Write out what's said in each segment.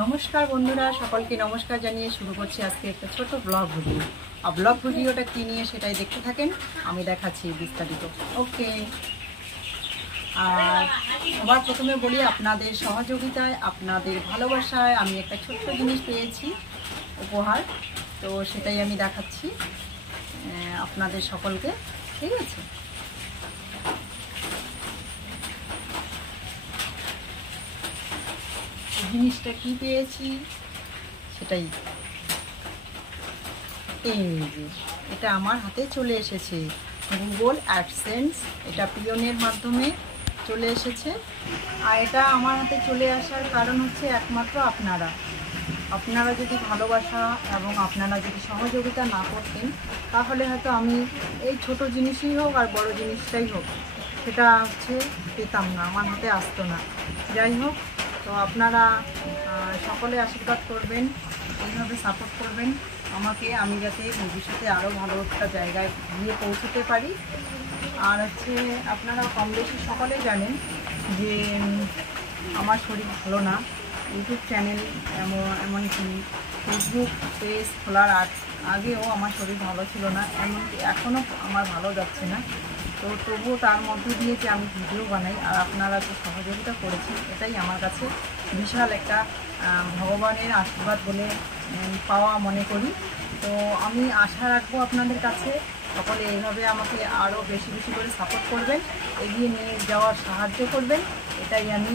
নমস্কার বন্ধুরা, সকলকে নমস্কার জানিয়ে শুরু করছি আজকে একটা ছোট ব্লগ ভিডিও। আর ব্লগ ভিডিওটা কী নিয়ে সেটাই দেখতে থাকেন, আমি দেখাচ্ছি বিস্তারিত। ওকে। আর সবার প্রথমে বলি, আপনাদের সহযোগিতায়, আপনাদের ভালোবাসায় আমি একটা ছোট্ট জিনিস পেয়েছি উপহার, তো সেটাই আমি দেখাচ্ছি আপনাদের সকলকে। ঠিক আছে, জিনিসটা কি পেয়েছি সেটাই। এই যে এটা আমার হাতে চলে এসেছে, গুগল অ্যাডসেন্স। এটা পিয়নের মাধ্যমে চলে এসেছে। আর এটা আমার হাতে চলে আসার কারণ হচ্ছে একমাত্র আপনারা যদি ভালোবাসা এবং আপনারা যদি সহযোগিতা না করতেন, তাহলে হয়তো আমি এই ছোট জিনিসই হোক আর বড় জিনিসটাই হোক, সেটা হচ্ছে পেতাম না, আমার হাতে আসতো না। যাই হোক, তো আপনারা সকলে আশীর্বাদ করবেন, এইভাবে সাপোর্ট করবেন আমাকে, আমি যাতে ভবিষ্যতে আরও ভালো একটা জায়গায় গিয়ে পৌঁছতে পারি। আর হচ্ছে আপনারা কম বেশি সকলে জানেন যে আমার শরীর ভালো না। ইউটিউব চ্যানেল এমনকি ফেসবুক পেজ খোলার আগেও আমার শরীর ভালো ছিল না, এমনকি এখনও আমার ভালো যাচ্ছে না। তো তবুও তার মধ্য দিয়ে যে আমি ভিডিও বানাই আর আপনারা যে সহযোগিতা করেছেন, এটাই আমার কাছে বিশাল একটা ভগবানের আশীর্বাদ বলে পাওয়া মনে করি। তো আমি আশা রাখবো আপনাদের কাছে সকলে এইভাবে আমাকে আরও বেশি বেশি করে সাপোর্ট করবেন, এগিয়ে নিয়ে যাওয়ার সাহায্য করবেন, এটাই আমি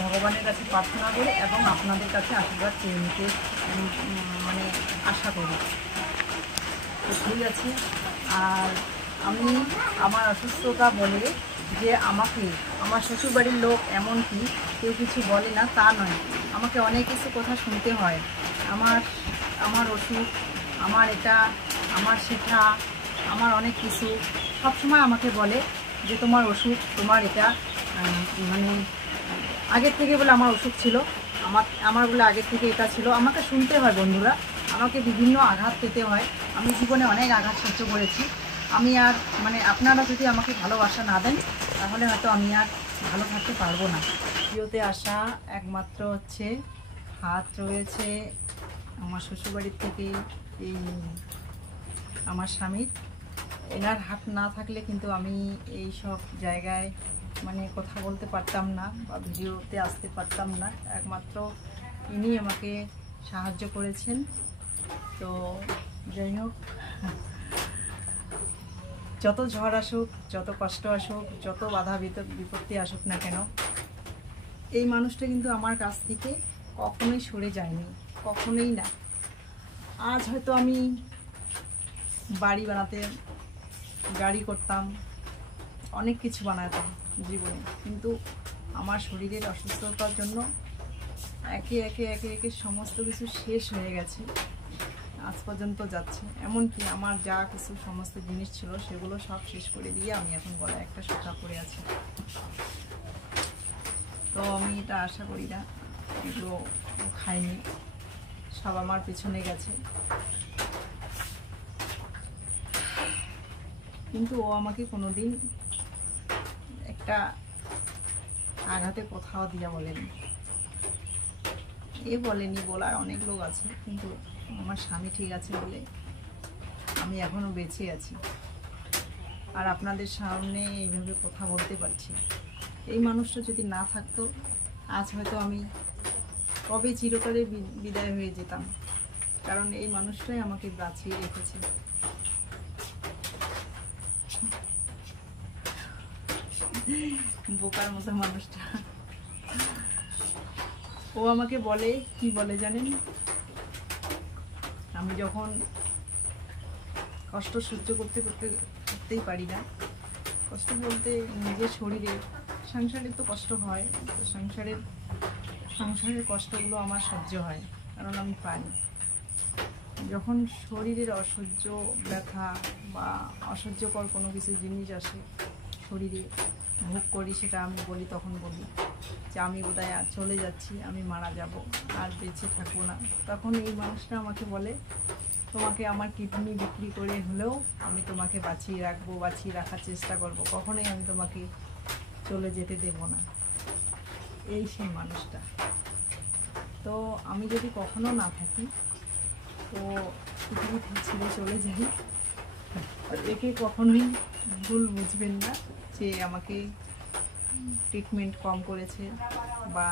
ভগবানের কাছে প্রার্থনা করি এবং আপনাদের কাছে আশীর্বাদ চেয়ে নিতে মানে আশা করি। তো ঠিক আছে। আর আমি আমার অসুস্থতা বলে যে আমাকে আমার শ্বশুরবাড়ির লোক এমনকি কেউ কিছু বলে না তা নয়, আমাকে অনেক কিছু কথা শুনতে হয়। আমার ওষুধ, আমার এটা, আমার সেটা, আমার অনেক কিছু সবসময় আমাকে বলে যে তোমার ওষুধ, তোমার এটা, মানে আগের থেকে বলে আমার ওষুধ ছিল, আমার বলে আগের থেকে এটা ছিল। আমাকে শুনতে হয় বন্ধুরা, আমাকে বিভিন্ন আঘাত পেতে হয়। আমি জীবনে অনেক আঘাত সহ্য করেছি। আমি আর আপনারা যদি আমাকে ভালোবাসা না দেন, তাহলে হয়তো আমি আর ভালো থাকতে পারবো না। ভিডিওতে আসা একমাত্র হচ্ছে হাত রয়েছে আমার শ্বশুরবাড়ির থেকে এই আমার স্বামীর। এনার হাত না থাকলে কিন্তু আমি এই সব জায়গায় কথা বলতে পারতাম না বা ভিডিওতে আসতে পারতাম না। একমাত্র ইনি আমাকে সাহায্য করেছেন। তো যাই হোক, যত ঝড় আসুক, যত কষ্ট আসুক, যত বাধা বিপত্তি আসুক না কেন, এই মানুষটা কিন্তু আমার কাছ থেকে কখনোই সরে যায়নি, কখনোই না। আজ হয়তো আমি বাড়ি বানাতে, গাড়ি করতাম, অনেক কিছু বানাতাম জীবনে, কিন্তু আমার শরীরের অসুস্থতার জন্য একে একে সমস্ত কিছু শেষ হয়ে গেছে, আজ পর্যন্ত যাচ্ছে। এমনকি আমার যা কিছু সমস্ত জিনিস ছিল সেগুলো সব শেষ করে দিয়ে আমি এখন গলায় একটা সোটা পড়ে আছি। তো আমি এটা আশা করি না, এগুলো খাইনি, সব আমার পেছনে গেছে। কিন্তু ও আমাকে কোনোদিন একটা আঘাতে কোথাও দিয়া বলেনি, বলেনি, বলার অনেক লোক আছে, কিন্তু আমার স্বামী ঠিক আছে বলে আমি এখনো বেঁচে আছি আর আপনাদের সামনে এইভাবে কথা বলতে পারছি। এই মানুষটা যদি না থাকতো, আজ হয়তো আমি কবে চিরতরে বিদায় হয়ে যেতাম, কারণ এই মানুষটাই আমাকে বাঁচিয়ে রেখেছে। বোকার মতো মানুষটা। ও আমাকে বলে, কি বলে জানেন, আমি যখন কষ্ট সহ্য করতেই পারি না, কষ্ট বলতে নিজের শরীরে, সংসারে তো কষ্ট হয়, তো সংসারের কষ্টগুলো আমার সহ্য হয়, কারণ আমি পারি। যখন শরীরের অসহ্য ব্যথা বা অসহ্যকর কোনো কিছু জিনিস আসে শরীরে, ভোগ করি, সেটা আমি বলি, তখন বলি যে আমি বোধহয় আর চলে যাচ্ছি, আমি মারা যাব, আর বেঁচে থাকবো না। তখন এই মানুষটা আমাকে বলে, তোমাকে আমার কিডনি বিক্রি করে হলেও আমি তোমাকে বাঁচিয়ে রাখবো, বাঁচিয়ে রাখার চেষ্টা করব, কখনোই আমি তোমাকে চলে যেতে দেব না। এই সেই মানুষটা। তো আমি যদি কখনো না থাকি তো পৃথিবী থেকে ছেড়ে চলে যাই, একে কখনোই ভুল বুঝবেন না যে আমাকে ট্রিটমেন্ট কম করেছে বা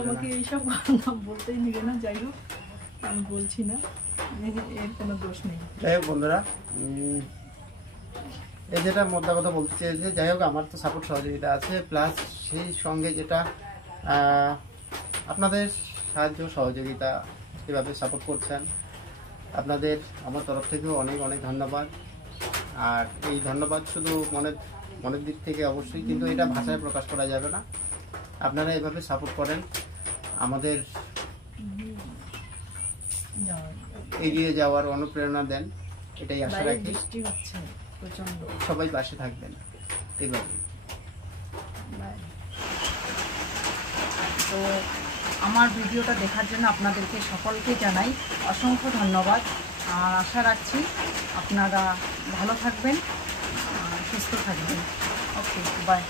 আমাকে এইসব কথা বলতেই নিবে না। যাই হোক, আমি বলছি না, এর কোনো দোষ নেই। যাই হোক বন্ধুরা, এই যেটা মোদ্দা কথা বলতে চেয়েছে, যাই হোক আমার তো সাপোর্ট সহযোগিতা আছে, প্লাস সেই সঙ্গে যেটা আপনাদের সাহায্য সহযোগিতা এভাবে সাপোর্ট করছেন, আপনাদের আমার তরফ থেকেও অনেক অনেক ধন্যবাদ। আর এই ধন্যবাদ শুধু মনের দিক থেকে অবশ্যই, কিন্তু এটা ভাষায় প্রকাশ করা যাবে না। আপনারা এভাবে সাপোর্ট করেন, আমাদের এগিয়ে যাওয়ার অনুপ্রেরণা দেন, এটাই আশা রাখি। বৃষ্টি হচ্ছে প্রচন্ড, সবাই পাশে থাকবেন এইভাবে। তো আমার ভিডিওটা দেখার জন্য আপনাদেরকে সকলকে জানাই অসংখ্য ধন্যবাদ। আর আশা রাখছি আপনারা ভালো থাকবেন, সুস্থ থাকবেন। ওকে, বাই।